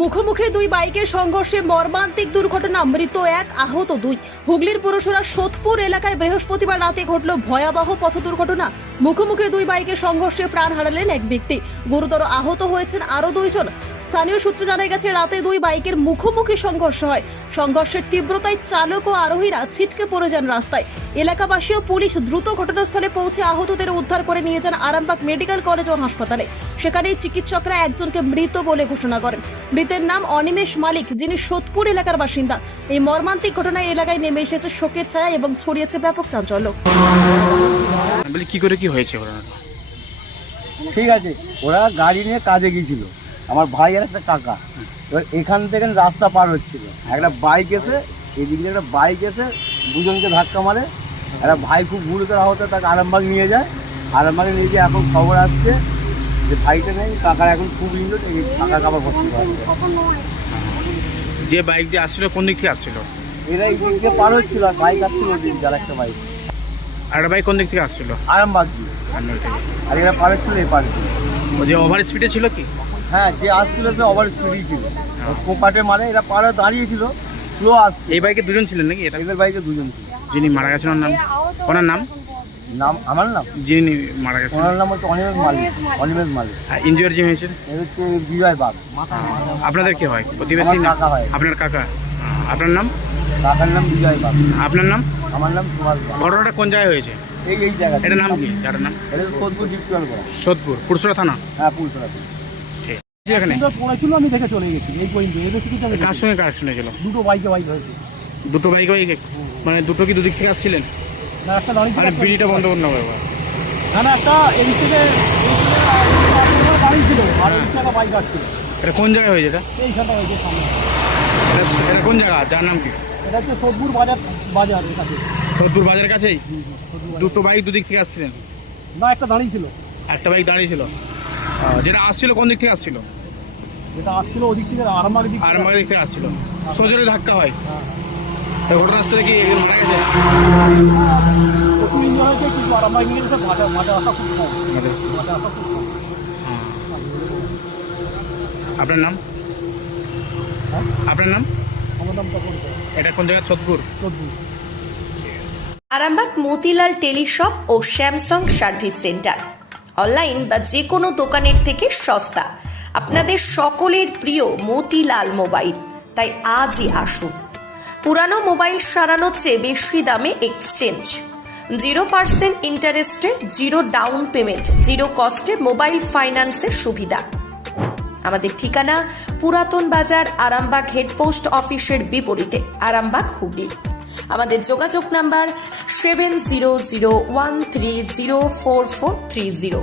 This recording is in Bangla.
মুখোমুখি দুই বাইকের সংঘর্ষে মর্মান্তিক দুর্ঘটনা, মৃত এক, আহত দুই। হুগলির পুরসরা সোদপুর এলাকায় বৃহস্পতিবার রাতে ঘটল ভয়াবহ পথ দুর্ঘটনা। মুখোমুখি দুই বাইকের সংঘর্ষে প্রাণ হারালেন এক ব্যক্তি, গুরুতর আহত হয়েছেন আরও দুইজন। স্থানীয় সূত্রে জানা গেছে, রাতে দুই বাইকের মুখোমুখি সংঘর্ষ হয়। সংঘর্ষের তীব্রতায় চালক ও আরোহীরা ছিটকে পড়ে যান রাস্তায়। এলাকাবাসী ও পুলিশ দ্রুত ঘটনাস্থলে পৌঁছে আহতদের উদ্ধার করে নিয়ে যান আরামবাগ মেডিকেল কলেজ ও হাসপাতালে। সেখানেই চিকিৎসকরা একজনকে মৃত বলে ঘোষণা করেন। মৃতের নাম অনিমেষ মালিক, যিনি সোদপুর এলাকার বাসিন্দা। এই মর্মান্তিক ঘটনায় এলাকায় নেমে এসেছে শোকের ছায়া এবং ছড়িয়েছে ব্যাপক চাঞ্চল্য। কি করে কি হয়েছে ঘটনাটা? ঠিক আছে, ওরা গাড়ি নিয়ে কাজে গিয়েছিল, আমার ভাই আর একটা কাকা। এবার এখান থেকে রাস্তা পার হচ্ছিল, একটা বাইক এসে এদিক দিয়ে একটা বাইক এসে দুজনকে ধাক্কা মারে। একটা ভাই খুব গুরুতর আহত, তাকে আরামবাগ নিয়ে যায়। আরামবাগে নিয়ে গিয়ে এখন খবর আসছে যে ভাইটা নেই, কাকার এখন খুব ইঞ্জুর, কাকার আবার ভর্তি করা হয়েছে। যে বাইক দিয়ে আসছিল কোন দিক থেকে আসছিল? এরা এই দিক দিয়ে পার হচ্ছিল আর বাইক আসছিল ওদিক দিয়ে, আর একটা বাইক আর একটা বাইক কোন দিক থেকে আসছিল? আরামবাগ দিয়ে। আর এরা পার হচ্ছিল এই পার ছিল। ও যে ওভার স্পিডে ছিল কি? হ্যাঁ, যে আসছিল সে ওভার স্পিডই ছিল, কোপাটে মারে। এরা পাড়ে দাঁড়িয়েছিল, স্লো আসছে। এই বাইকে দুজন ছিলেন নাকি? এটা এদের বাইকে দুজন ছিল। যিনি মারা গেছেন ওর নাম? ওনার নাম? নাম আমার নাম, যিনি মারা গেছেন ওনার নাম হচ্ছে অনিমেষ মালিক। অনিমেষ মালিক। আর ইনজুয়ার যে হয়েছেন এ হচ্ছে বিজয় বাগ। আপনাদের কি হয়? প্রতিবেশী? আমার কাকা হয়। আপনার কাকা? আপনার নাম? কাকার নাম বিজয় বাগ। আপনার নাম? আমার নাম সুভাষ বাগ। ঘটনাটা কোন জায়গায় হয়েছে? এই জায়গা। এটার নাম কি? যার নাম? এটা সোদপুর ডিপটিউল করা। সোদপুর পুরসরা থানা? হ্যাঁ, পুরসরা। ঠিক আছে। এখানে পড়েছিল, আমি দেখে চলে গেছি এই পয়েন্টে। এই বেশি কিছু কার সঙ্গে কার ছিল? দুটো বাইকে হয়েছে। দুটো বাইক মানে দুটো কি দুদিক থেকে আসছিলেন? না, একটা দাঁড়িয়ে আরে বিড়িটা বন্ধ করুন না বাবা। না, একটা এদিক থেকে দাঁড়িয়ে ছিল, আর এই জায়গা বাইক আসছিল। এটা কোন জায়গায় হয়েছে? এটা এইখানটা হয়েছে সামনে। এটা কোন জায়গা? যার নাম কি? এটা হচ্ছে সোদপুর বাজারের কাছে। সোদপুর বাজারের কাছেই দুটো বাইক দুদিক থেকে আসছিলেন? না, একটা দাঁড়িয়ে ছিল। একটা বাইক দাঁড়িয়ে ছিল। যেটা আসছিল কোন দিক থেকে আসছিল? যেটা আসছিল ওদিক থেকে আরামবাগ দিক। আরামবাগ দিক থেকে আসছিল। সজোরে ধাক্কা হয়। ঘটনাস্থলে কি একজন মারা গেছে? প্রচুর ইঞ্জুর হয়েছে, কিন্তু আরামবাগ নিয়ে গেছে। মাঠে আসা খুব কম। মাঠে আসা খুব কম। আপনার নাম? হ্যাঁ? আপনার নাম? আমার নাম তখন এটা কোন জায়গা? সোদপুর? সোদপুর। আরামবাগ মতিলাল টেলিশপ ও স্যামসাং সার্ভিস সেন্টার, অনলাইন বা যে কোনো দোকানের থেকে সস্তা। আপনাদের সকলের প্রিয় মতিলাল মোবাইল, তাই আজই আসুন। পুরানো মোবাইল সারানোর চেয়ে বেশি দামে এক্সচেঞ্জ, 0% ইন্টারেস্টে, 0 ডাউন পেমেন্ট, 0 কস্টে মোবাইল ফাইন্যান্সের সুবিধা। আমাদের ঠিকানা পুরাতন বাজার, আরামবাগ হেডপোস্ট অফিসের বিপরীতে, আরামবাগ, হুগলি। আমাদের যোগাযোগ নাম্বার 7001304430।